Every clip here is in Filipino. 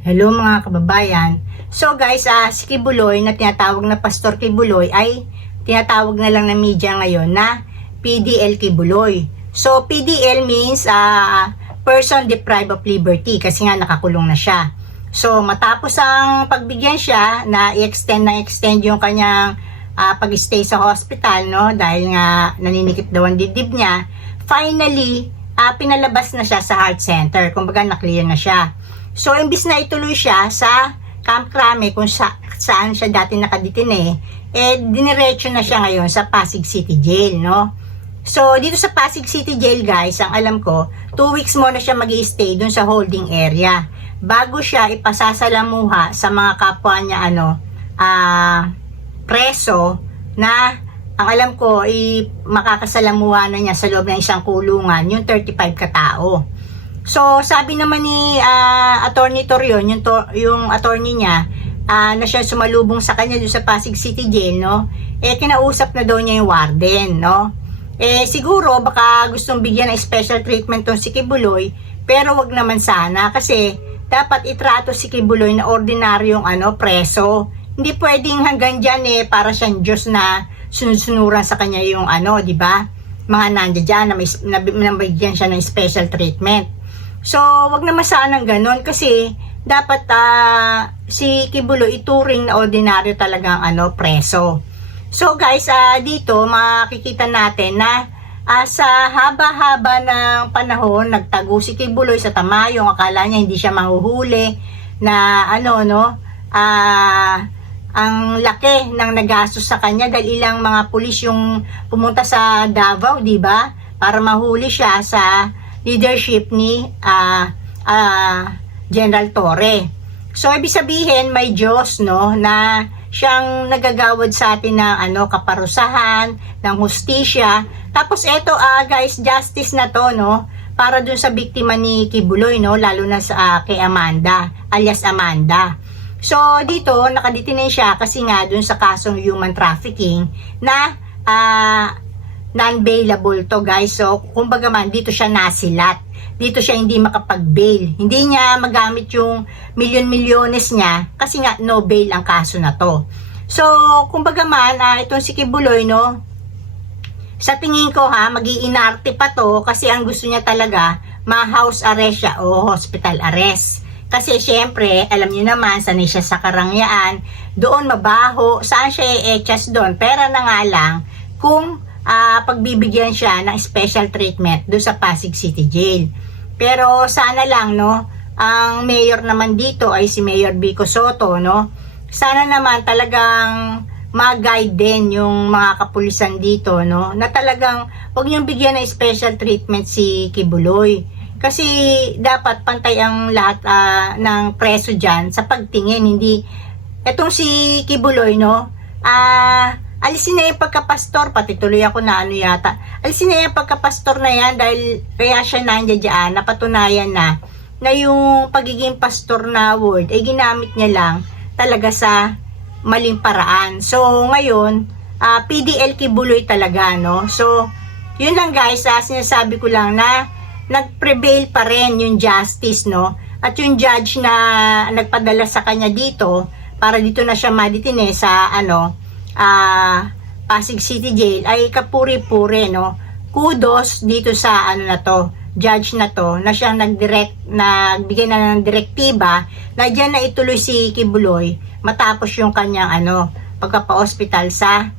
Hello mga kababayan. So guys, si Kibuloy na tinatawag na Pastor Kibuloy ay tinatawag na lang ng media ngayon na PDL Kibuloy. So PDL means person deprived of liberty kasi nga nakakulong na siya. So matapos ang pagbigyan siya na i-extend yung kanyang pag-stay sa hospital, no, dahil nga naninikip daw ang dibdib niya, finally pinalabas na siya sa heart center. Kumbaga na-clear na siya. So, imbis na ituloy siya sa Camp Crame kung saan siya dati nakadetine, diniretso na siya ngayon sa Pasig City Jail, no? So, dito sa Pasig City Jail, guys, ang alam ko, 2 weeks muna siya mag-i-stay dun sa holding area bago siya ipasasalamuha sa mga kapwa niya, preso na ang alam ko, makakasalamuha na niya sa loob ng isang kulungan, yung 35 katao. So, sabi naman ni Attorney Torion, yung attorney niya, na siya sumalubong sa kanya doon sa Pasig City Jail, no? Kinausap na daw niya yung warden, no? Siguro, baka gustong bigyan ng special treatment tong si Kibuloy, pero wag naman sana, kasi dapat itrato si Kibuloy na ordinaryong preso. Hindi pwedeng hanggang dyan, para siyang Diyos na sunod-sunuran sa kanya yung di ba? Mga nandiyan dyan na nabigyan siya ng special treatment. So, wag naman sanang ganun kasi dapat si Kibuloy ituring na ordinaryo talagang preso. So guys, dito makikita natin na sa haba-haba ng panahon nagtago si Kibuloy sa Tamayong. Akala niya hindi siya mahuhuli na ang laki ng nagastos sa kanya dahil ilang mga pulis yung pumunta sa Davao, di ba? Para mahuli siya sa leadership ni General Torre. So, ibig sabihin, may Diyos, no, na siyang nagagawad sa atin ng kaparusahan, ng hustisya. Tapos, eto, guys, justice na to, no, para dun sa biktima ni Kibuloy, no, lalo na sa kay Amanda, alias Amanda. So, dito, nakadetine siya kasi nga dun sa kasong human trafficking na non-bailable to, guys. So, kumbaga man, dito siya nasilat. Dito siya hindi makapag-bail. Hindi niya magamit yung milyon-milyones niya kasi nga no bail ang kaso na to. So, kumbaga man, itong si Kibuloy, no, sa tingin ko mag-iinarte pa to kasi ang gusto niya talaga ma-house arrest siya o hospital arrest. Kasi syempre, alam niyo naman, sanay siya sa Karangyaan, doon mabaho, saan siya i-etchas doon. Pera na nga lang kung pagbibigyan siya ng special treatment doon sa Pasig City Jail. Pero sana lang, no, ang mayor naman dito ay si Mayor Vico Soto, no. Sana naman talagang mag-guide din yung mga kapulisan dito, no, na talagang huwag niyong bigyan ng special treatment si Kibuloy. Kasi dapat pantay ang lahat ng preso dyan sa pagtingin. Hindi, etong si Kibuloy, no, alisin na yung pagkapastor, pati tuloy ako na yata. Alisin na yung pagkapastor na yan dahil kaya siya nandiyan dyan, napatunayan na yung pagiging pastor na word ay ginamit niya lang talaga sa maling paraan. So, ngayon, PDL Kibuloy talaga, no? So, yun lang guys, sinasabi ko lang na nag-prevail pa rin yung justice, no? At yung judge na nagpadala sa kanya dito, para dito na siya madetine sa, Pasig City Jail, ay kapuri-puri, no? Kudos dito sa, na to, judge na to, na siyang nagbigay na ng direktiba, na dyan na ituloy si Kibuloy, matapos yung kanyang, pagkapa-hospital sa,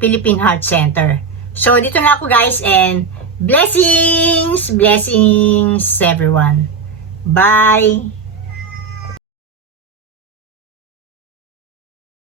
Philippine Heart Center. So, dito na ako guys, and blessings everyone. Bye.